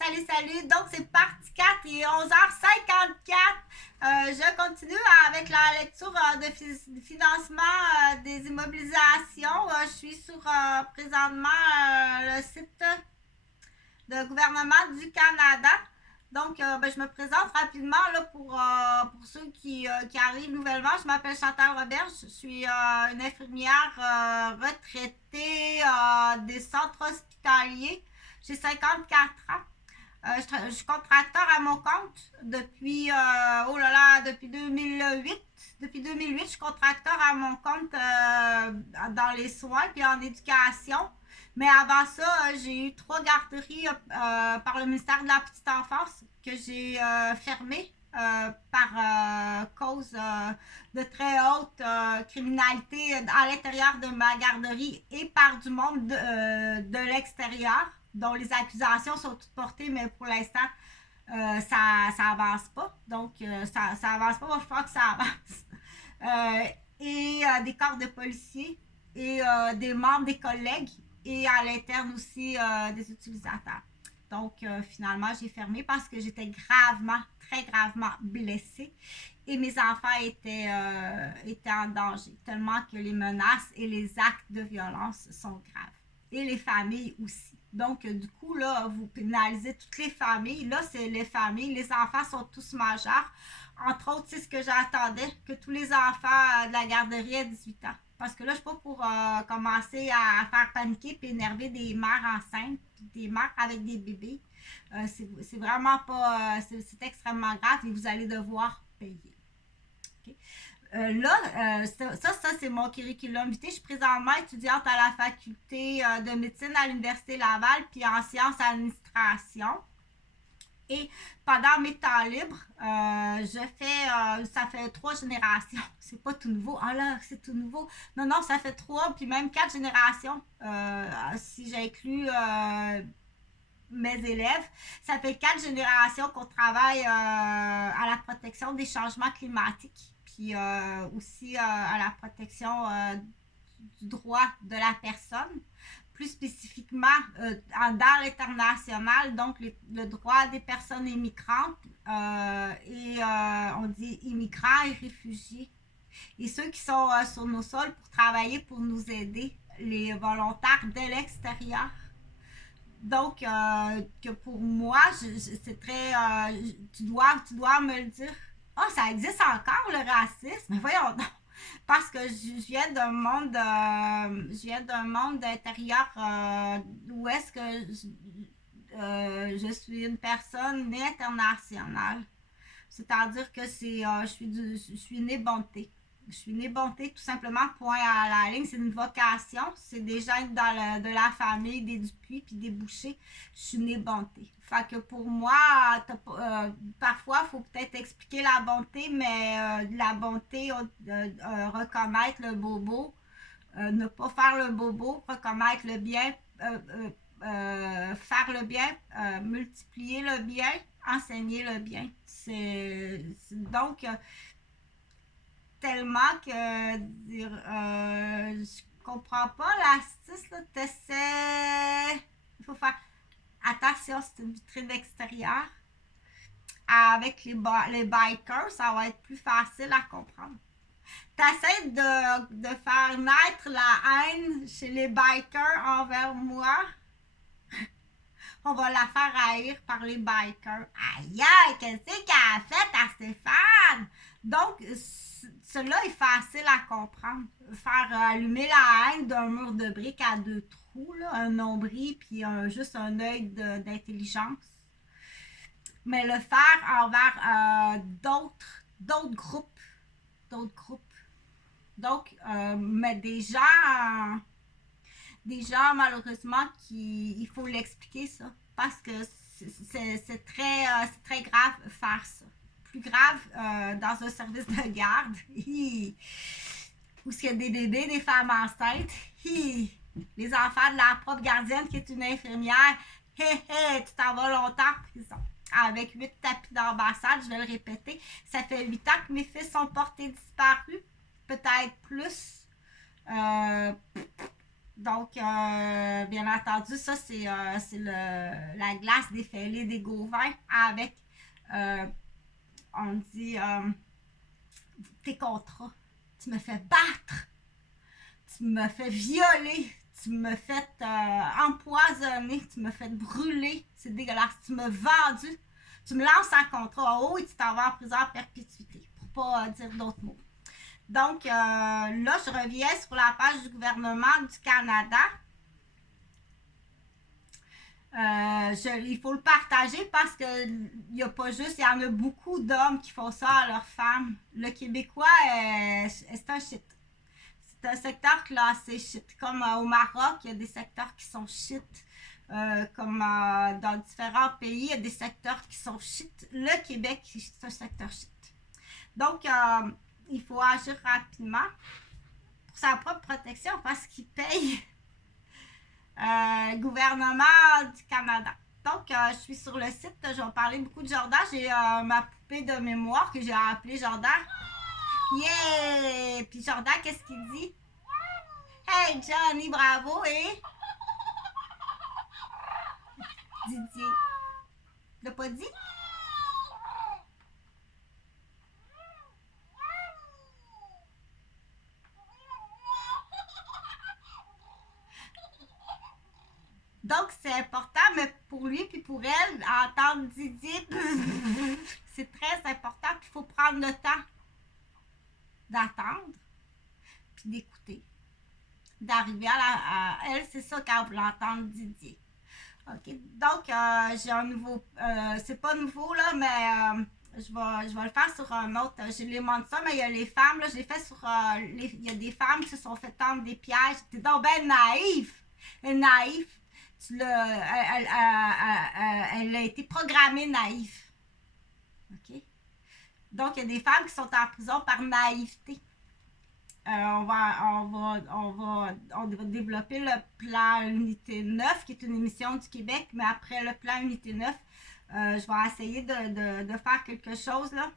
Salut, salut. Donc, c'est partie 4 et 11h54. Je continue avec la lecture de financement des immobilisations. Je suis sur présentement le site de gouvernement du Canada. Donc, je me présente rapidement là, pour ceux qui arrivent nouvellement. Je m'appelle Chantal Roberge. Je suis une infirmière retraitée des centres hospitaliers. J'ai 54 ans. Je suis contracteur à mon compte depuis, depuis 2008. Depuis 2008, je suis contracteur à mon compte dans les soins puis en éducation. Mais avant ça, j'ai eu 3 garderies par le ministère de la Petite Enfance que j'ai fermées par cause de très haute criminalité à l'intérieur de ma garderie et par du monde de l'extérieur, dont les accusations sont toutes portées, mais pour l'instant, ça avance pas. Donc, ça avance pas, moi, je crois que ça avance. Et des corps de policiers et des membres des collègues et à l'interne aussi des utilisateurs. Donc, finalement, j'ai fermé parce que j'étais gravement, très gravement blessée et mes enfants étaient en danger, tellement que les menaces et les actes de violence sont graves. Et les familles aussi. Donc, du coup, là, vous pénalisez toutes les familles. Là, c'est les familles. Les enfants sont tous majeurs. Entre autres, c'est ce que j'attendais, que tous les enfants de la garderie aient 18 ans. Parce que là, je suis pas pour commencer à faire paniquer et énerver des mères enceintes, des mères avec des bébés. C'est vraiment pas... c'est extrêmement grave et vous allez devoir payer. Okay? Ça, c'est mon curriculum vitae. Je suis présentement étudiante à la faculté de médecine à l'Université Laval, puis en sciences administration. Et pendant mes temps libres, ça fait 3 générations. C'est pas tout nouveau. Ah là, c'est tout nouveau. Non, non, ça fait 3, puis même 4 générations. Si j'inclus mes élèves, ça fait 4 générations qu'on travaille à la protection des changements climatiques, puis aussi à la protection du droit de la personne, plus spécifiquement dans l'international, donc le droit des personnes immigrantes, on dit immigrants et réfugiés, et ceux qui sont sur nos sols pour travailler, pour nous aider, les volontaires de l'extérieur. Donc, que pour moi, c'est très... tu dois me le dire. Ah, oh, ça existe encore, le racisme? Mais voyons donc. Parce que je viens d'un monde d'intérieur où est-ce que je suis une personne née internationale. C'est-à-dire que je suis née bonté. Je suis née bonté tout simplement, point à la ligne. C'est une vocation. C'est des gens de la famille, des Dupuis puis des Bouchers. Je suis née bonté. Fait que pour moi, parfois, il faut peut-être expliquer la bonté, mais la bonté, reconnaître le bobo, ne pas faire le bobo, reconnaître le bien, faire le bien, multiplier le bien, enseigner le bien. Donc tellement que je comprends pas l'astuce là, t'essaies, il faut faire attention, c'est une vitrine extérieure. Avec les bikers, ça va être plus facile à comprendre. T'essaies de faire naître la haine chez les bikers envers moi. On va la faire haïr par les bikers. Aïe aïe, qu'est-ce qu'elle a fait à Stéphane? Donc, cela est facile à comprendre. Faire allumer la haine d'un mur de briques à 2 trous, là, un nombril, puis juste un œil d'intelligence. Mais le faire envers d'autres groupes. D'autres groupes. Donc, mais des gens malheureusement il faut l'expliquer ça parce que c'est très grave faire ça. Plus grave dans un service de garde où il y a des bébés, des femmes enceintes, les enfants de la propre gardienne qui est une infirmière, tu t'en vas longtemps en prison. Avec 8 tapis d'ambassade, je vais le répéter, ça fait 8 ans que mes fils sont portés disparus, peut-être plus. Donc, bien entendu, ça, c'est la glace des fêlés des Gauvins avec, on dit, tes contrats. Tu me fais battre, tu me fais violer, tu me fais empoisonner, tu me fais brûler, c'est dégueulasse, tu me vendu, tu me lances en contrat, oh, et tu t'en vas en prison à perpétuité, pour pas dire d'autres mots. Donc, là, je reviens sur la page du gouvernement du Canada. Il faut le partager parce qu'il n'y a pas juste, il y en a beaucoup d'hommes qui font ça à leurs femmes. Le Québécois, c'est un shit. C'est un secteur classé shit. Comme au Maroc, il y a des secteurs qui sont shit. Comme dans différents pays, il y a des secteurs qui sont shit. Le Québec, c'est un secteur shit. Donc, il faut agir rapidement pour sa propre protection parce qu'il paye gouvernement du Canada. Donc, je suis sur le site, je vais parler beaucoup de Jordan. J'ai ma poupée de mémoire que j'ai appelée Jordan. Yeah! Puis Jordan, qu'est-ce qu'il dit? Hey Johnny, bravo! Et Didier. Tu l'as pas dit? Donc, c'est important, mais pour lui puis pour elle, entendre Didier, c'est très important. Puis il faut prendre le temps d'attendre puis d'écouter. D'arriver à elle, c'est ça quand vous l'entendez Didier. OK. Donc, j'ai un nouveau. C'est pas nouveau, là, mais je vais le faire sur un autre. Je les montre ça, mais il y a les femmes, là, je l'ai fait sur. Il y a des femmes qui se sont fait tendre des pièges. T'es donc ben naïf! Naïf. Elle a été programmée naïve. OK? Donc, il y a des femmes qui sont en prison par naïveté. On va développer le plan Unité 9, qui est une émission du Québec, mais après le plan Unité 9, je vais essayer de faire quelque chose là,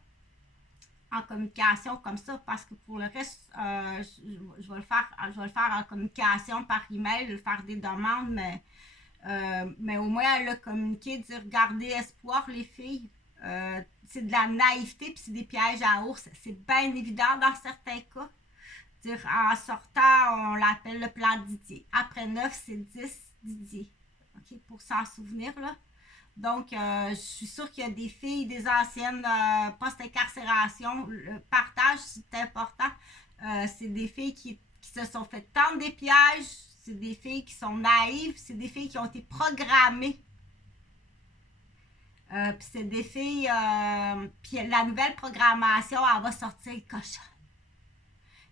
en communication comme ça, parce que pour le reste, je vais le faire en communication par email, faire des demandes, mais au moins elle a communiqué, dire gardez espoir les filles. C'est de la naïveté, puis c'est des pièges à ours. C'est bien évident dans certains cas. Dire, en sortant, on l'appelle le plan Didier. Après 9, c'est 10 Didier. OK, pour s'en souvenir, là. Donc, je suis sûre qu'il y a des filles, des anciennes post-incarcération. Le partage, c'est important. C'est des filles qui se sont fait tendre des pièges. C'est des filles qui sont naïves. C'est des filles qui ont été programmées. Puis c'est des filles... puis la nouvelle programmation, elle va sortir cochon.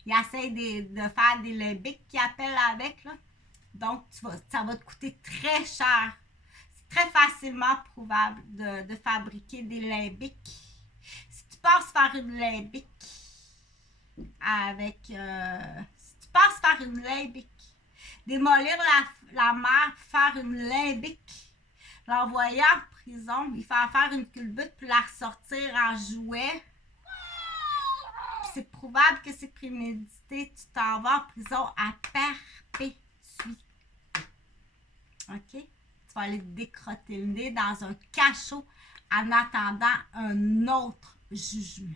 Ils essayent de faire des limbiques qu'ils appellent avec. Là. Donc, ça va te coûter très cher. C'est très facilement prouvable de fabriquer des limbiques. Si tu penses faire une limbique avec... si tu penses faire une limbique, démolir la mère, faire une limbique, l'envoyer en prison, lui faire une culbute puis la ressortir en jouet... c'est probable que c'est prémédité, tu t'en vas en prison à perpétuité. OK? Tu vas aller te décrotter le nez dans un cachot en attendant un autre jugement.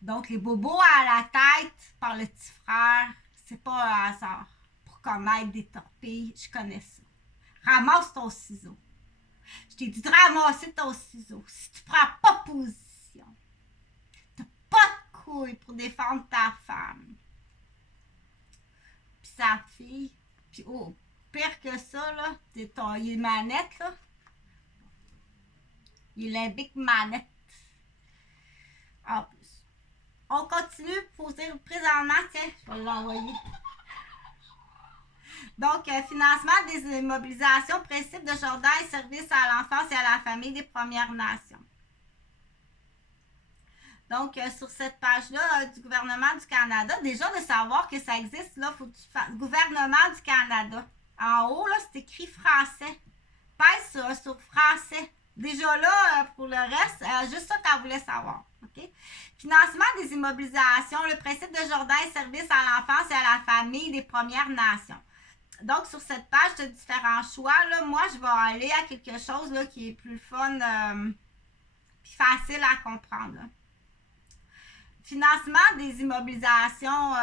Donc, les bobos à la tête par le petit frère, c'est pas un hasard. Pour commettre des torpilles, je connais ça. Ramasse ton ciseau. Je t'ai dit de ramasser ton ciseau. Si tu prends pas position, pas de couilles pour défendre ta femme. Puis sa fille. Puis pire que ça, là, il est manette, là. Il est limbique manette. En plus. On continue pour dire présentement, tiens, je vais l'envoyer. Donc, financement des immobilisations, principe de Jordan et services à l'enfance et à la famille des Premières Nations. Donc, sur cette page-là du gouvernement du Canada, déjà de savoir que ça existe, là, faut que tu fasses gouvernement du Canada. En haut, là, c'est écrit français. Pèse sur français. Déjà là, pour le reste, juste ça qu'elle voulait savoir. OK? Financement des immobilisations, le principe de Jourdain, service à l'enfance et à la famille des Premières Nations. Donc, sur cette page de différents choix, là, moi, je vais aller à quelque chose là, qui est plus fun puis facile à comprendre. Là. Financement des immobilisations.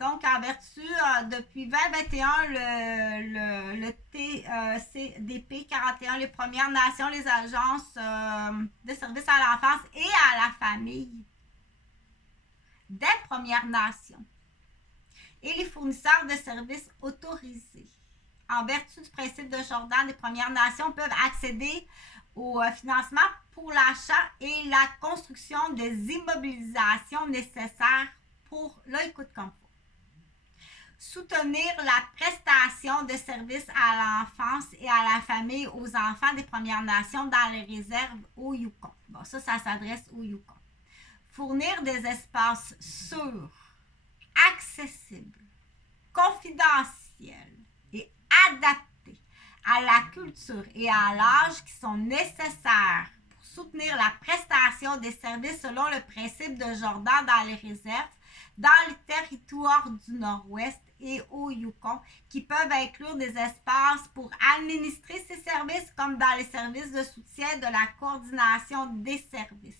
Donc, en vertu, depuis 2021, le TCDP 41, les Premières Nations, les agences de services à l'enfance et à la famille des Premières Nations et les fournisseurs de services autorisés, en vertu du principe de Jordan des Premières Nations, peuvent accéder au financement pour l'achat et la construction des immobilisations nécessaires pour, là, écoute comme faut, soutenir la prestation de services à l'enfance et à la famille aux enfants des Premières Nations dans les réserves au Yukon. Bon, ça s'adresse au Yukon. Fournir des espaces sûrs, accessibles, confidentiels et adaptés à la culture et à l'âge qui sont nécessaires pour soutenir la prestation des services selon le principe de Jordan dans les réserves, dans les territoires du Nord-Ouest et au Yukon, qui peuvent inclure des espaces pour administrer ces services comme dans les services de soutien de la coordination des services.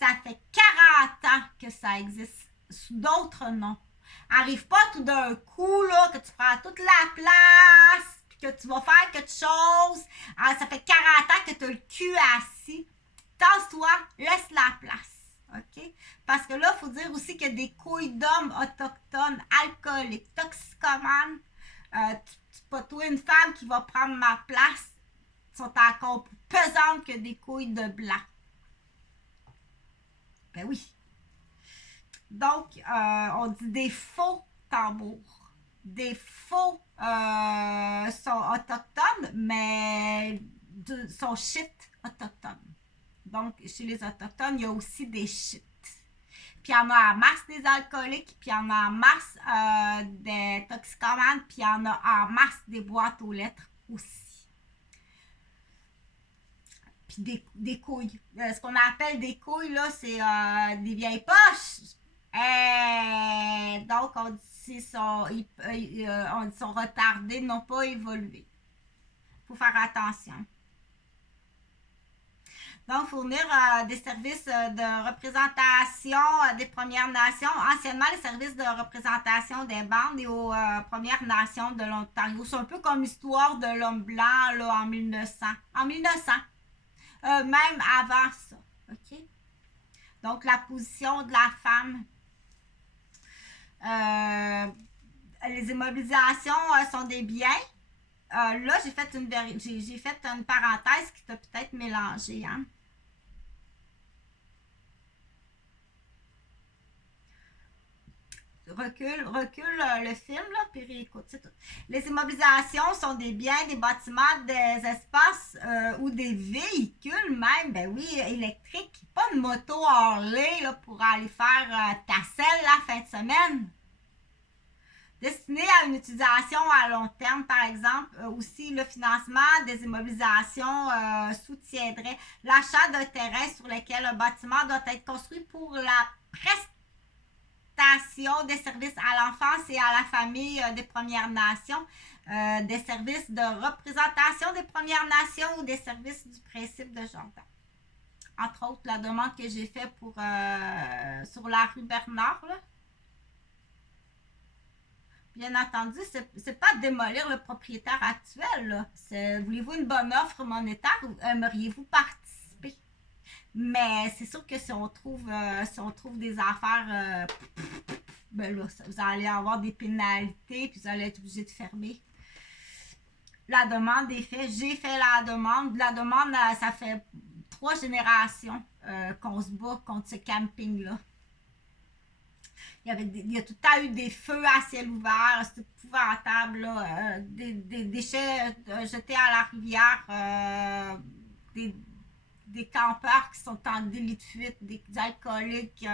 Ça fait 40 ans que ça existe sous d'autres noms. Arrive pas tout d'un coup là, que tu prends toute la place puis que tu vas faire quelque chose. Alors, ça fait 40 ans que tu as le cul assis. Tasse-toi, laisse la place. OK? Parce que là, il faut dire aussi qu'il y a des couilles d'hommes autochtones, alcooliques, toxicomanes. C'est pas toi une femme qui va prendre ma place. Sont encore plus pesantes que des couilles de blanc. Ben oui. Donc, on dit des faux tambours. Des faux sont autochtones, mais sont shit autochtones. Donc, chez les autochtones, il y a aussi des shit. Puis il y en a en masse des alcooliques, puis il y en a en masse des toxicomanes, puis il y en a en masse des boîtes aux lettres aussi. Puis des couilles. Ce qu'on appelle des couilles, là, c'est des vieilles poches. Donc, on dit qu'ils sont retardés, n'ont pas évolué. Il faut faire attention. Donc, fournir des services de représentation des Premières Nations. Anciennement, les services de représentation des bandes et aux Premières Nations de l'Ontario. C'est un peu comme l'histoire de l'homme blanc là, en 1900. En 1900. Même avant ça. OK? Donc, la position de la femme. Les immobilisations sont des biens. Là, j'ai fait une parenthèse qui t'a peut-être mélangé. Hein? Recule le film, là, puis réécoute, c'est tout. Les immobilisations sont des biens, des bâtiments, des espaces ou des véhicules même, ben oui, électriques. Pas une moto Harley là, pour aller faire ta selle la fin de semaine. Destiné à une utilisation à long terme, par exemple, aussi le financement des immobilisations soutiendrait l'achat d'un terrain sur lequel un bâtiment doit être construit pour la prestation des services à l'enfance et à la famille des Premières Nations, des services de représentation des Premières Nations ou des services du principe de Jordan. Entre autres, la demande que j'ai faite pour sur la rue Bernard, là. Bien entendu, c'est pas démolir le propriétaire actuel. Là. Voulez-vous une bonne offre monétaire ou aimeriez-vous participer? Mais c'est sûr que si on trouve des affaires, ben là, vous allez avoir des pénalités puis vous allez être obligé de fermer. La demande est faite. J'ai fait la demande. La demande, ça fait 3 générations qu'on se bat contre ce camping-là. Il y a tout le temps eu des feux à ciel ouvert, c'est épouvantable, là, des déchets jetés à la rivière, des campeurs qui sont en délit de fuite, des alcooliques,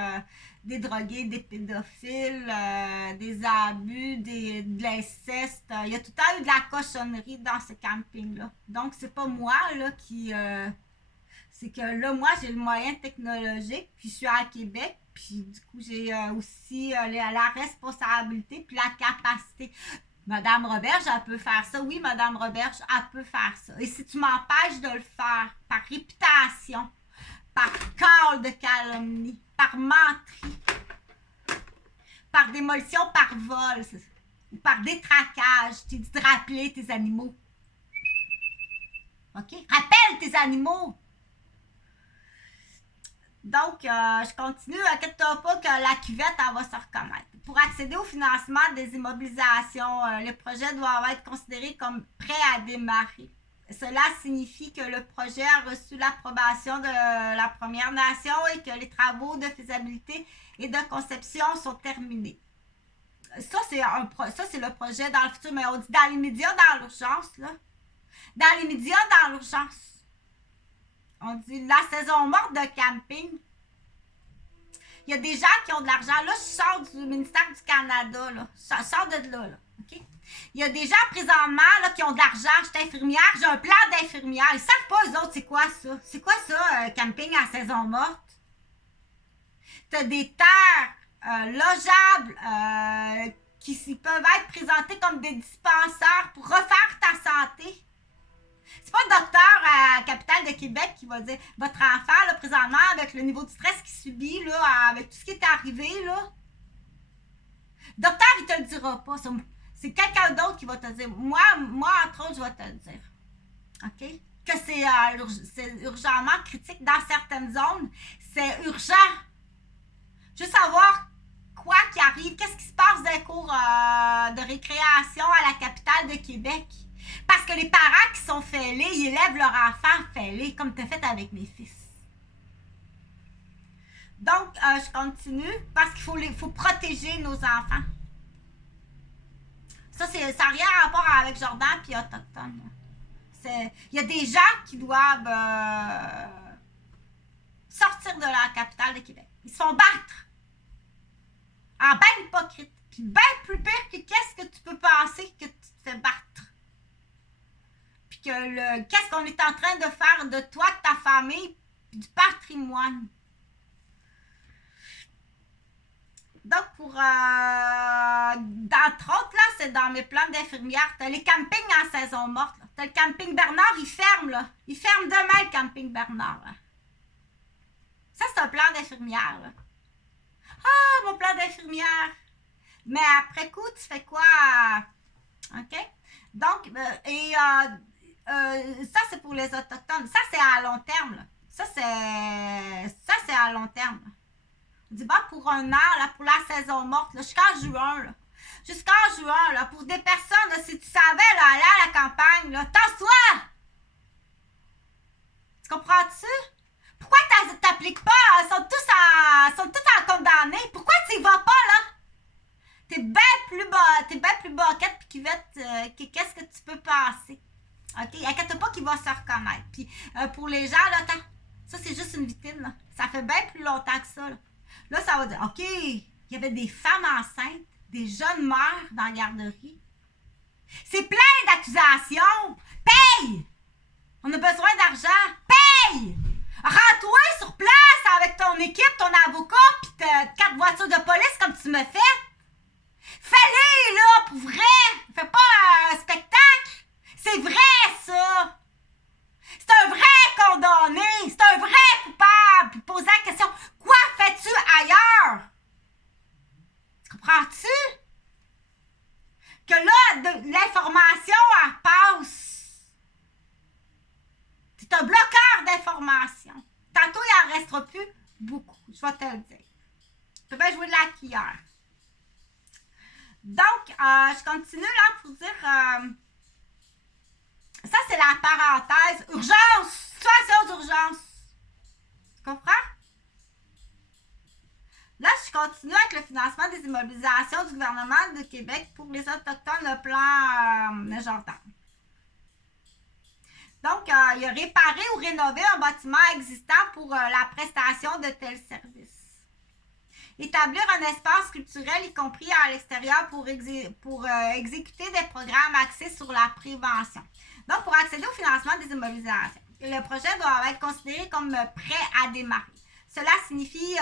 des drogués, des pédophiles, des abus, de l'inceste. Il y a tout le temps eu de la cochonnerie dans ce camping-là. Donc, c'est pas moi là qui... c'est que là, moi, j'ai le moyen technologique, puis je suis à Québec, puis du coup, j'ai aussi la responsabilité, puis la capacité. Madame Roberge, elle peut faire ça. Oui, Madame Roberge, elle peut faire ça. Et si tu m'empêches de le faire par réputation, par call de calomnie, par menterie, par démolition, par vol, ou par détraquage, je t'ai dit de rappeler tes animaux. OK? Rappelle tes animaux! Donc, je continue. Inquiète-toi pas que la cuvette, elle va se reconnaître. Pour accéder au financement des immobilisations, les projets doivent être considérés comme prêts à démarrer. Cela signifie que le projet a reçu l'approbation de la Première Nation et que les travaux de faisabilité et de conception sont terminés. Ça, c'est le projet dans le futur, mais on dit dans les médias, dans l'urgence, là. Dans les médias, dans l'urgence. On dit la saison morte de camping. Il y a des gens qui ont de l'argent. Là, je sors du ministère du Canada. Là. Je sors de là. OK? Il y a des gens présentement là, qui ont de l'argent. Je suis infirmière. J'ai un plan d'infirmière. Ils ne savent pas, eux autres, c'est quoi ça? C'est quoi ça, camping à saison morte? Tu as des terres logeables qui peuvent être présentées comme des dispensaires pour refaire ta santé. C'est pas le docteur à Capitale de Québec qui va dire votre enfant, là, présentement, avec le niveau de stress qu'il subit, là, avec tout ce qui est arrivé, là. Le docteur, il te le dira pas. C'est quelqu'un d'autre qui va te dire. Moi, entre autres, je vais te le dire. OK? Que c'est urgemment critique dans certaines zones. C'est urgent. Juste savoir quoi qui arrive, qu'est-ce qui se passe dans les cours de récréation à la Capitale de Québec. Parce que les parents qui sont fêlés, ils élèvent leur enfant fêlé, comme tu as fait avec mes fils. Donc, je continue, parce qu'il faut protéger nos enfants. Ça n'a rien à rapport avec Jordan et Autochtone. Il y a des gens qui doivent sortir de la Capitale de Québec. Ils se font battre. En bien hypocrite. Puis bien plus pire que qu'est-ce que tu peux penser que tu te fais battre. Qu'est-ce qu'on est en train de faire de toi, de ta famille, du patrimoine. Donc, d'entre autres, là, c'est dans mes plans d'infirmière. Tu as les campings en saison morte. Tu as le camping Bernard, il ferme, là. Il ferme demain, le camping Bernard. Là. Ça, c'est un plan d'infirmière. Là. Ah, mon plan d'infirmière. Mais après coup, tu fais quoi? OK? Donc, ça, c'est pour les Autochtones. Ça, c'est à long terme. Là. Ça, c'est à long terme. Là. On dit, pour un an, là, pour la saison morte, là, jusqu'en juin. Là. Jusqu'en juin, là, pour des personnes, là, si tu savais là, aller à la campagne, là, tasse-toi! Tu comprends-tu? Pourquoi t'appliques pas? Ils sont tous en condamnés. Pourquoi tu y vas pas, là? T'es bien plus boquette puis qu'est-ce que tu peux passer? OK? Inquiète pas qu'il va se reconnaître. Puis pour les gens, là, ça c'est juste une vitrine. Là. Ça fait bien plus longtemps que ça. Là, ça va dire, OK, il y avait des femmes enceintes, des jeunes mères dans la garderie. C'est plein d'accusations. Paye! On a besoin d'argent. Paye! Rends-toi sur place avec ton équipe, ton avocat, puis 4 voitures de police comme tu me fais. Fais-les, là, pour vrai! Fais pas un spectacle! C'est vrai, ça! C'est un vrai condamné! C'est un vrai coupable! Puis poser la question, quoi fais-tu ailleurs? Tu comprends-tu? Que là, l'information, elle passe. C'est un bloqueur d'information. Tantôt, il n'en restera plus beaucoup. Je vais te le dire. Tu peux jouer de la cuillère. Donc, je continue là pour dire... ça, c'est la parenthèse. Urgence! Situation d'urgence. Tu comprends? Là, je continue avec le financement des immobilisations du gouvernement de Québec pour les Autochtones, le plan Jordan. Donc, il y a réparé ou rénové un bâtiment existant pour la prestation de tels services. Établir un espace culturel, y compris à l'extérieur, pour exécuter des programmes axés sur la prévention. Donc, pour accéder au financement des immobilisations, le projet doit être considéré comme prêt à démarrer. Cela signifie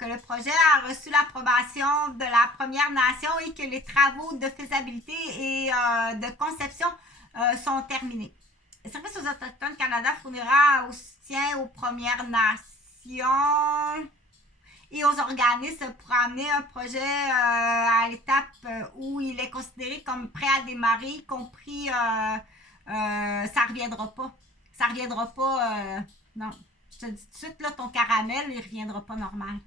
que le projet a reçu l'approbation de la Première Nation et que les travaux de faisabilité et de conception sont terminés. Le Service aux Autochtones Canada fournira au soutien aux Premières Nations et aux organismes pour amener un projet à l'étape où il est considéré comme prêt à démarrer, y compris ça reviendra pas. Ça reviendra pas, non. Je te dis tout de suite, là, ton caramel, il ne reviendra pas normal.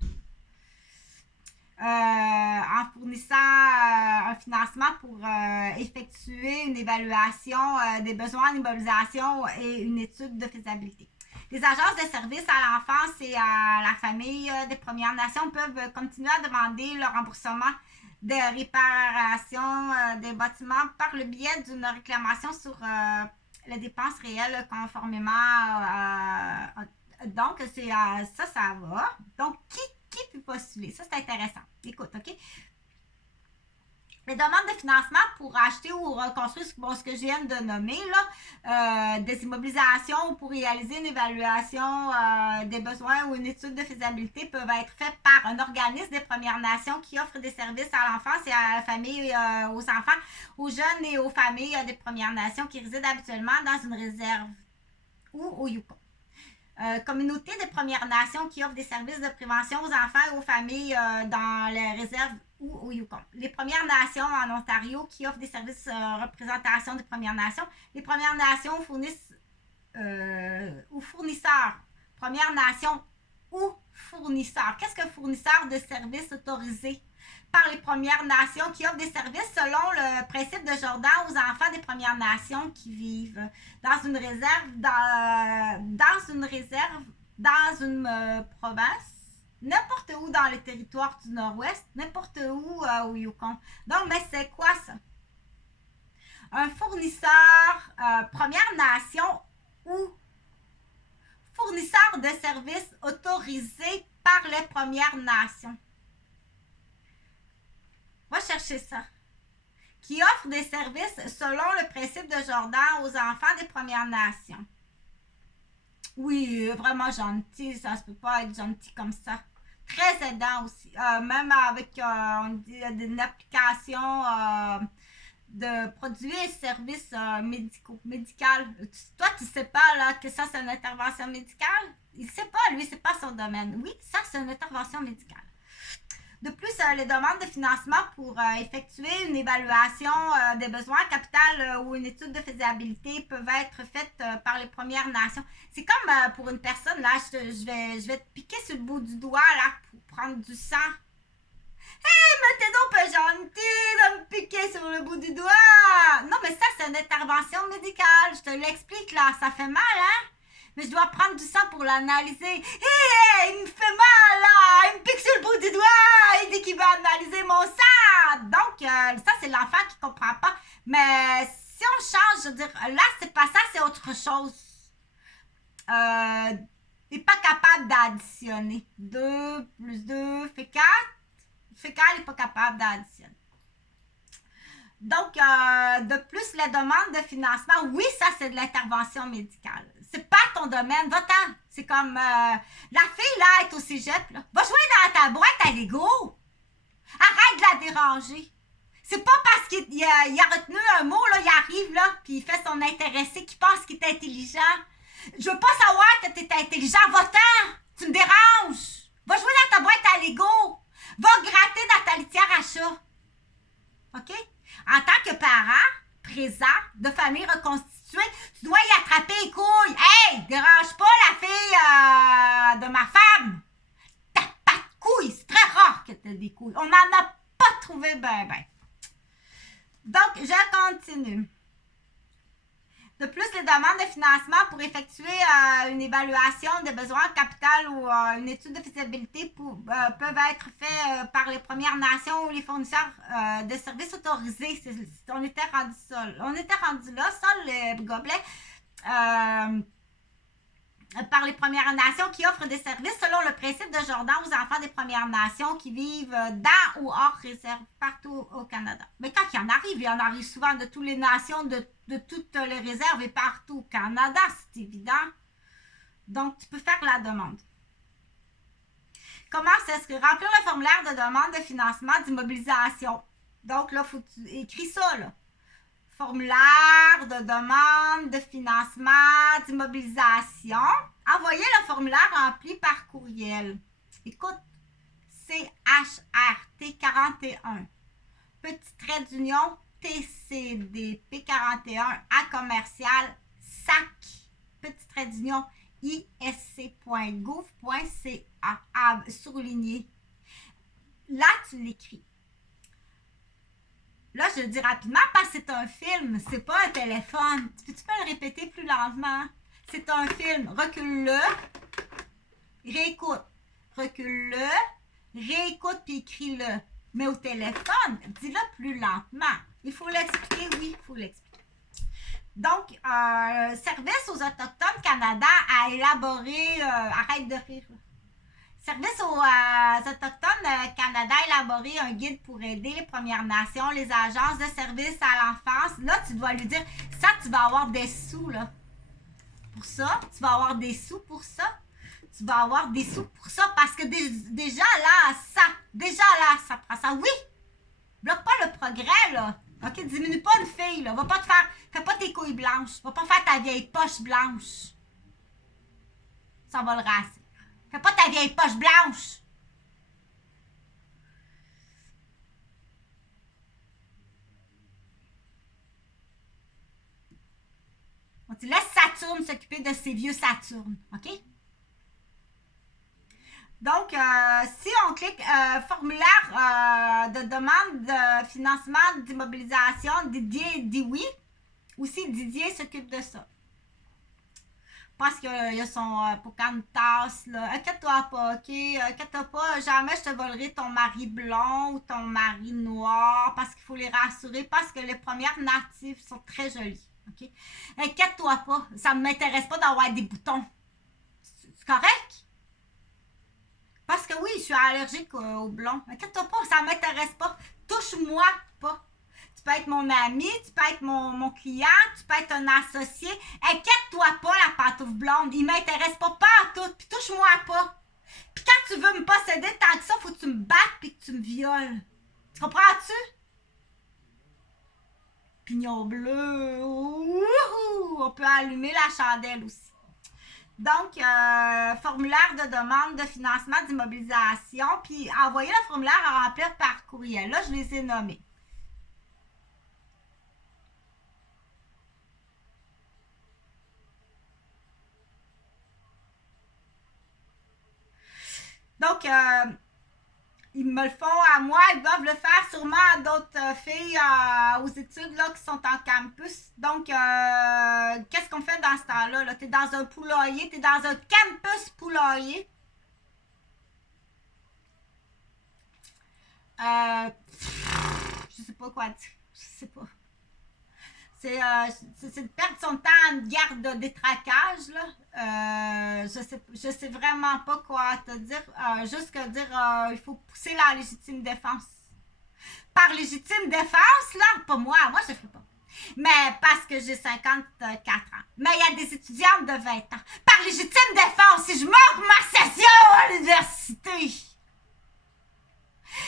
En fournissant un financement pour effectuer une évaluation des besoins en immobilisation et une étude de faisabilité. Les agences de services à l'enfance et à la famille des Premières Nations peuvent continuer à demander le remboursement de réparation des bâtiments par le biais d'une réclamation sur les dépenses réelles conformément donc, c'est ça va. Donc, qui peut postuler? Ça, c'est intéressant. Écoute, OK? Les demandes de financement pour acheter ou reconstruire ce que je viens de nommer, là, des immobilisations ou pour réaliser une évaluation des besoins ou une étude de faisabilité peuvent être faites par un organisme des Premières Nations qui offre des services à l'enfance et à la famille, aux enfants, aux jeunes et aux familles des Premières Nations qui résident habituellement dans une réserve ou au Yukon. Communauté des Premières Nations qui offre des services de prévention aux enfants et aux familles dans les réserves ou au Yukon. Les Premières Nations en Ontario qui offrent des services de représentation des Premières Nations. Les Premières Nations fournissent ou fournisseurs. Premières Nations ou fournisseurs. Qu'est-ce que fournisseur de services autorisés par les Premières Nations qui offrent des services selon le principe de Jordan aux enfants des Premières Nations qui vivent dans une réserve, dans une province, n'importe où dans le territoire du Nord-Ouest, n'importe où au Yukon. Donc, mais c'est quoi ça? Un fournisseur Première Nation ou fournisseur de services autorisé par les Premières Nations. Va chercher ça. Qui offre des services selon le principe de Jordan aux enfants des Premières Nations. Oui, vraiment gentil, ça se peut pas être gentil comme ça. Très aidant aussi, même avec une application de produits et services médicaux. Toi, tu sais pas là, que ça c'est une intervention médicale? Il sait pas, lui, c'est pas son domaine. Oui, ça c'est une intervention médicale. De plus, les demandes de financement pour effectuer une évaluation des besoins capital ou une étude de faisabilité peuvent être faites par les Premières Nations. C'est comme pour une personne, là, je vais te piquer sur le bout du doigt là, pour prendre du sang. Hey, mais t'es donc pas gentil de me piquer sur le bout du doigt! Non, mais ça, c'est une intervention médicale. Je te l'explique là, ça fait mal, hein? Mais je dois prendre du sang pour l'analyser. Hé, il me fait mal là! Il me pique sur le bout du doigt! Il dit qu'il va analyser mon sang! Donc, ça, c'est l'enfant qui comprend pas. Mais si on change, je veux dire, là, c'est pas ça, c'est autre chose. Il n'est pas capable d'additionner. 2 plus 2 fait 4. Fécal n'est pas capable d'additionner. Donc, de plus, les demandes de financement, oui, ça, c'est de l'intervention médicale. C'est pas ton domaine, va-t'en. C'est comme, la fille, là, est au cégep, là. Va jouer dans ta boîte à Lego. Arrête de la déranger. C'est pas parce qu'il a retenu un mot, là, il arrive, là, puis il fait son intéressé, qu'il pense qu'il est intelligent. Je veux pas savoir que t'es intelligent. Va-t'en. Tu me déranges. Va jouer dans ta boîte à Lego. Va gratter dans ta litière à chat. OK? En tant que parent présent de famille reconstituée, tu dois y attraper les couilles. Hey, dérange pas la fille de ma femme. T'as pas de couilles. C'est très rare que t'aies des couilles. On n'en a pas trouvé ben. Donc, je continue. De plus, les demandes de financement pour effectuer une évaluation des besoins en capital ou une étude de faisabilité peuvent être faites par les Premières Nations ou les fournisseurs de services autorisés. On était rendu là, ça, le gobelet. par les Premières Nations qui offrent des services selon le principe de Jordan aux enfants des Premières Nations qui vivent dans ou hors réserve partout au Canada. Mais quand il en arrive souvent de toutes les nations, de toutes les réserves et partout au Canada, c'est évident. Donc, tu peux faire la demande. Comment s'inscrire? Remplir le formulaire de demande de financement d'immobilisation. Donc, là, il faut que tu écris ça, là. Formulaire de demande de financement d'immobilisation. Envoyez le formulaire rempli par courriel. Écoute, CHRT41, petit trait d'union TCDP41 à commercial SAC, petit trait d'union isc.gouv.ca, surligné. Là, tu l'écris. Là, je le dis rapidement parce que c'est un film, c'est pas un téléphone. Tu peux le répéter plus lentement? C'est un film. Recule-le, réécoute. Recule-le, réécoute puis écris-le. Mais au téléphone, dis-le plus lentement. Il faut l'expliquer, oui, il faut l'expliquer. Donc, service aux Autochtones Canada à élaborer... arrête de rire. Service aux Autochtones Canada a élaboré un guide pour aider les Premières Nations, les agences de services à l'enfance. Là, tu dois lui dire, ça, tu vas avoir des sous, là. Pour ça, tu vas avoir des sous pour ça. Tu vas avoir des sous pour ça parce que déjà là, ça prend ça. Oui! Bloque pas le progrès, là. OK? Diminue pas une fille, là. Va pas te faire... Fais pas tes couilles blanches. Va pas faire ta vieille poche blanche. Ça va le rasser. Fais pas ta vieille poche blanche. On dit, laisse Saturne s'occuper de ses vieux Saturnes. OK? Donc, si on clique formulaire de demande de financement d'immobilisation, Didier dit oui. Aussi, Didier s'occupe de ça. Parce qu'il y a son Pocantas, là. Inquiète-toi pas, OK? Inquiète-toi pas, jamais je te volerai ton mari blond ou ton mari noir parce qu'il faut les rassurer parce que les premières natives sont très jolies, OK? Inquiète-toi pas, ça ne m'intéresse pas d'avoir des boutons. C'est correct? Parce que oui, je suis allergique aux blonds. Inquiète-toi pas, ça ne m'intéresse pas. Touche-moi pas. Tu peux être mon ami, tu peux être mon client, tu peux être un associé. Inquiète-toi pas, la pantoufle blonde. Il m'intéresse pas à tout. Puis touche-moi pas. Puis quand tu veux me posséder tant que ça, faut que tu me battes puis que tu me violes. Tu comprends-tu? Pignon bleu. Ouhou! On peut allumer la chandelle aussi. Donc, formulaire de demande de financement d'immobilisation, puis envoyer le formulaire à remplir par courriel. Là, je les ai nommés. Donc, ils me le font à moi, ils doivent le faire sûrement à d'autres filles aux études là, qui sont en campus. Donc, qu'est-ce qu'on fait dans ce temps-là? Là? Tu es dans un poulailler, tu es dans un campus poulailler. Je sais pas quoi dire. Je sais pas. C'est de perdre son temps à une guerre de détraquage, là. Je sais vraiment pas quoi te dire. Juste que dire, il faut pousser la légitime défense. Par légitime défense, là, pas moi je le fais pas. Mais parce que j'ai 54 ans. Mais il y a des étudiantes de 20 ans. Par légitime défense, si je manque ma session à l'université,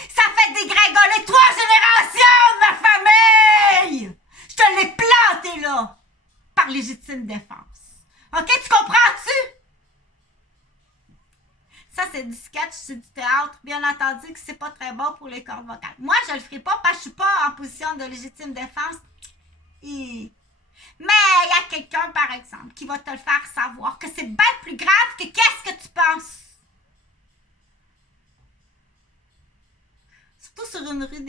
ça fait dégringoler 3 générations de ma famille! Je te l'ai planté là, par légitime défense. OK, tu comprends-tu? Ça, c'est du sketch, c'est du théâtre. Bien entendu que c'est pas très bon pour les cordes vocales. Moi, je le ferai pas parce que je suis pas en position de légitime défense. Mais il y a quelqu'un, par exemple, qui va te le faire savoir que c'est bien plus grave que qu'est-ce que tu penses. Surtout sur une rue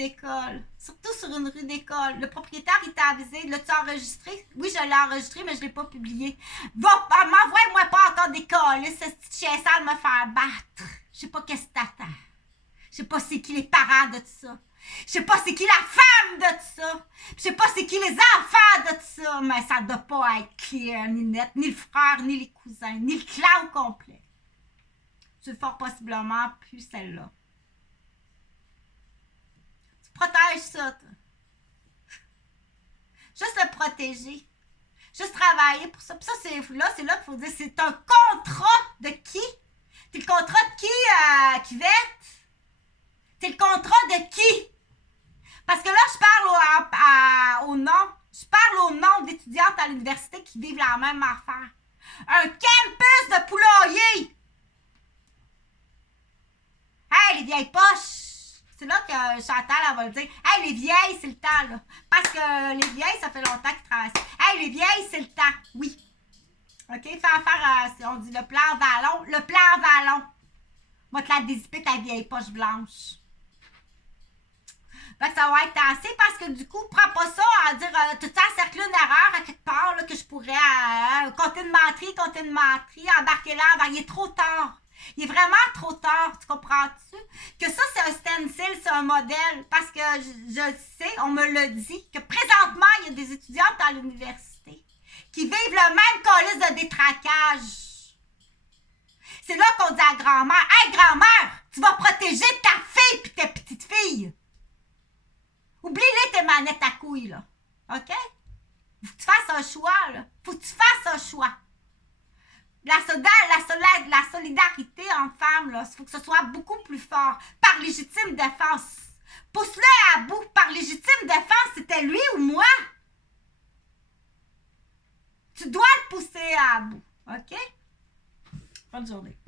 d'école. Le propriétaire, il t'a avisé. L'as-tu enregistré? Oui, je l'ai enregistré, mais je ne l'ai pas publié. M'envoie-moi pas encore des colis, ce petit chien sale me faire battre. Je sais pas qu'est-ce que t'attends. Je sais pas c'est qui les parents de tout ça. Je sais pas c'est qui la femme de tout ça. Je sais pas c'est qui les enfants de tout ça. ça, mais ça doit pas être clair, ni net, ni le frère, ni les cousins, ni le clan au complet. C'est fort possiblement plus celle-là. Tu protèges ça, toi. Juste le protéger. Juste travailler pour ça. Puis ça, c'est là qu'il faut dire, c'est un contrat de qui? C'est le contrat de qui, Kivette? C'est le contrat de qui? Parce que là, je parle au nom. Je parle au nom d'étudiantes à l'université qui vivent la même affaire. Un campus de poulailler! Hey, les vieilles poches! C'est là que Chantal, elle va le dire. Hey, les vieilles, c'est le temps, là. Parce que les vieilles, ça fait longtemps qu'ils travaillent. Hey, les vieilles, c'est le temps. Oui. OK? Fais affaire, on dit le plan Vallon. Le plan Vallon. Moi, te la dézipper ta vieille poche blanche. Fait que ça va être assez parce que du coup, prends pas ça à dire tout ça cercle une erreur à quelque part là, que je pourrais compter une menterie, embarquer là, il est trop tard. Il est vraiment trop tard, tu comprends-tu? Que ça, c'est un stencil, c'est un modèle, parce que je sais, on me le dit, que présentement, il y a des étudiantes à l'université qui vivent le même colis de détraquage. C'est là qu'on dit à grand-mère, « Hey, grand-mère, tu vas protéger ta fille pis tes petites filles! » Oublie-les tes manettes à couilles, là. OK? Faut que tu fasses un choix, là. Faut que tu fasses un choix. La solidarité en femmes, là, il faut que ce soit beaucoup plus fort. Par légitime défense. Pousse-le à bout. Par légitime défense, c'était lui ou moi? Tu dois le pousser à bout. OK? Bonne journée.